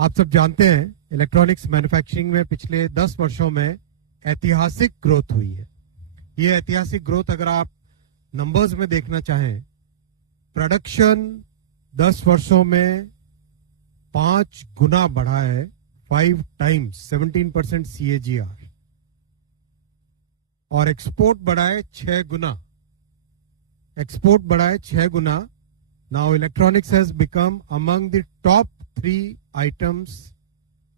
आप सब जानते हैं इलेक्ट्रॉनिक्स मैन्युफैक्चरिंग में पिछले 10 वर्षों में ऐतिहासिक ग्रोथ हुई है। ये ऐतिहासिक ग्रोथ अगर आप नंबर्स में देखना चाहें, प्रोडक्शन 10 वर्षों में 5 गुना बढ़ा है, 5 टाइम्स 17% CAGR, और एक्सपोर्ट बढ़ा है 6 गुना। एक्सपोर्ट बढ़ा है 6 गुना। Now electronics has become among the top 3 items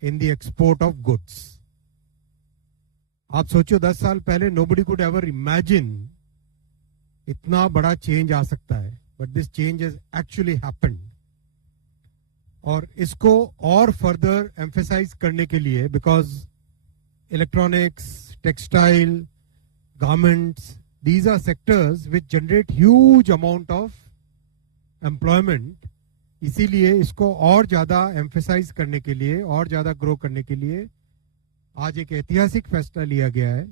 in the export of goods. आप सोचो 10 साल पहले nobody could ever imagine इतना बड़ा चेंज आ सकता है, but this change has actually happened. और इसको और फर्दर एम्फेसाइज करने के लिए, because electronics, textile, garments, these are sectors which generate huge amount of employment. इसीलिए इसको और ज्यादा एम्फेसाइज करने के लिए, और ज्यादा ग्रो करने के लिए आज एक ऐतिहासिक फैसला लिया गया है।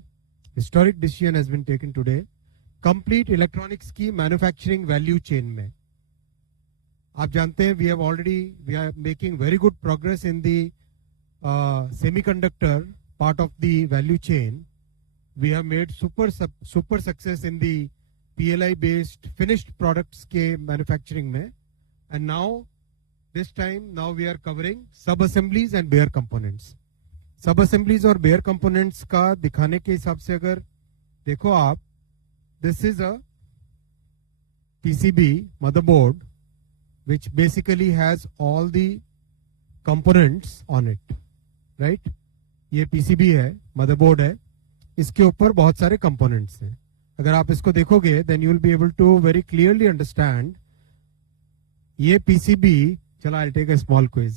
Historic decision has been taken today. Complete electronics की मैन्युफैक्चरिंग वैल्यू चेन में आप जानते हैं we are making very good progress in the semiconductor part of the value chain. We have made super success in the PLI based finished products के manufacturing में. And this time we are covering sub-assemblies and bare components. Sub-assemblies और bare components का दिखाने के हिसाब से अगर देखो आप, this is a PCB motherboard which basically has all the components on it, right? ये PCB है, motherboard है, इसके ऊपर बहुत सारे components हैं. अगर आप इसको देखोगे then you will be able to very clearly understand ये PCB. चलो I take a small quiz.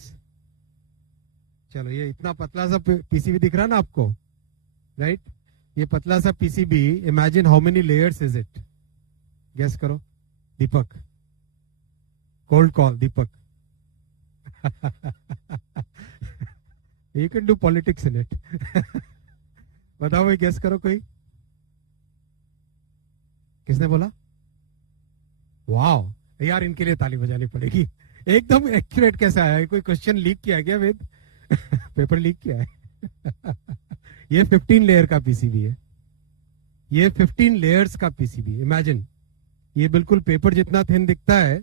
चलो, ये इतना पतला सा PCB दिख रहा ना आपको, राइट? ये पतला सा PCB, imagine how many layers is it? Guess करो. Deepak, cold call Deepak. You can do politics in it. बताओ भाई, गेस करो कोई. किसने बोला? वाओ यार, इनके लिए ताली बजानी पड़ेगी. एकदम एक्यूरेट कैसे आया है? कोई क्वेश्चन लीक किया गया वेद? पेपर लीक किया है. ये 15 लेयर का PCB है. ये 15 लेयर्स का PCB. इमेजिन, ये बिल्कुल पेपर जितना थिन दिखता है,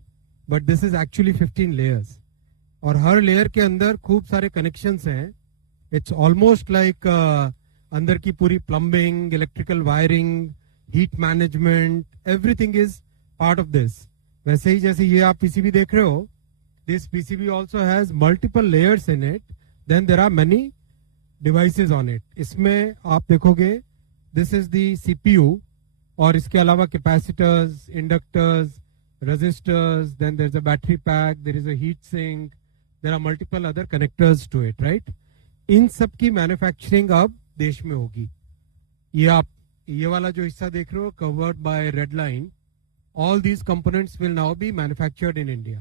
but this is actually 15 layers. और हर लेयर के अंदर खूब सारे कनेक्शंस हैं. इट्स ऑलमोस्ट लाइक अंदर की पूरी plumbing, electrical wiring, heat management, everything is part of this. वैसे ही जैसे ये आप PCB देख रहे हो, this PCB also has multiple layers in it. Then there are many devices on it. इसमें आप देखोगे दिस इज द CPU, और इसके अलावा capacitors, inductors, resistors, then there is a battery pack, there is a heat sink, there are multiple other connectors to it, right? इन सब की manufacturing अब देश में होगी. ये आप ये वाला जो हिस्सा देख रहे हो covered by red line, all these components will now be manufactured in India,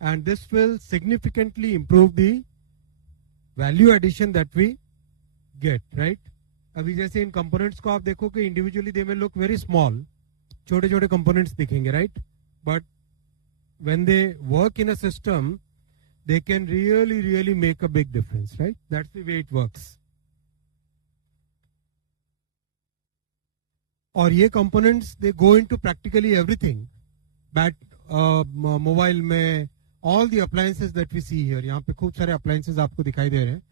and this will significantly improve the value addition that we get, right? अभी जैसे इन components को आप देखो कि individually they may look very small, छोटे छोटे components दिखेंगे, right? But when they work in a system, they can really make a big difference, right? That's the way it works. और ये components they go into practically everything. Mobile में all the appliances that we see here, यहाँ पे खूब सारे appliances आपको दिखाई दे रहे हैं.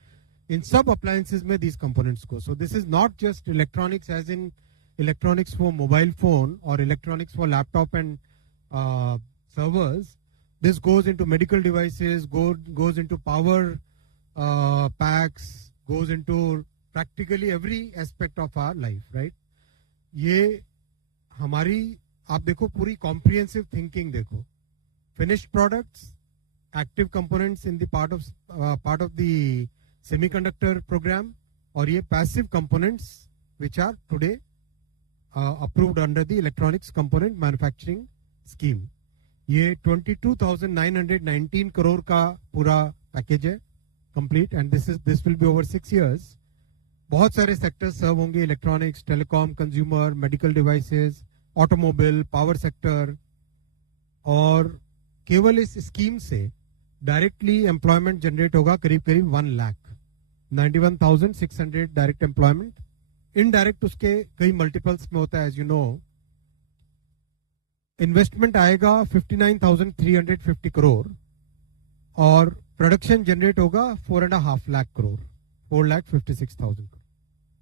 इन सब अप्लायंसेस में दीज कंपोनेंट्स को. So this is not just electronics as in electronics for mobile phone और electronics for laptop and servers. This goes into medical devices, goes into power packs, goes into practically every aspect of our life, right? ये हमारी, आप देखो पूरी comprehensive thinking देखो. Finished products, active components in the part of the semiconductor program, और ये passive components which are today approved under the electronics component manufacturing scheme. ये 22,919 करोड़ का पूरा पैकेज है complete, and this will be over 6 years. बहुत सारे sectors सर्व होंगे, electronics, telecom, consumer, medical devices, automobile, power sector. और केवल इस स्कीम से डायरेक्टली एम्प्लॉयमेंट जनरेट होगा करीब करीब 1 लाख, 91,600 डायरेक्ट एम्प्लॉयमेंट. इनडायरेक्ट उसके कई मल्टीपल्स में होता है एज यू नो. इन्वेस्टमेंट आएगा 59,350 करोड़ और प्रोडक्शन जनरेट होगा 4.5 लाख करोड़, 4,56,000 करोड़.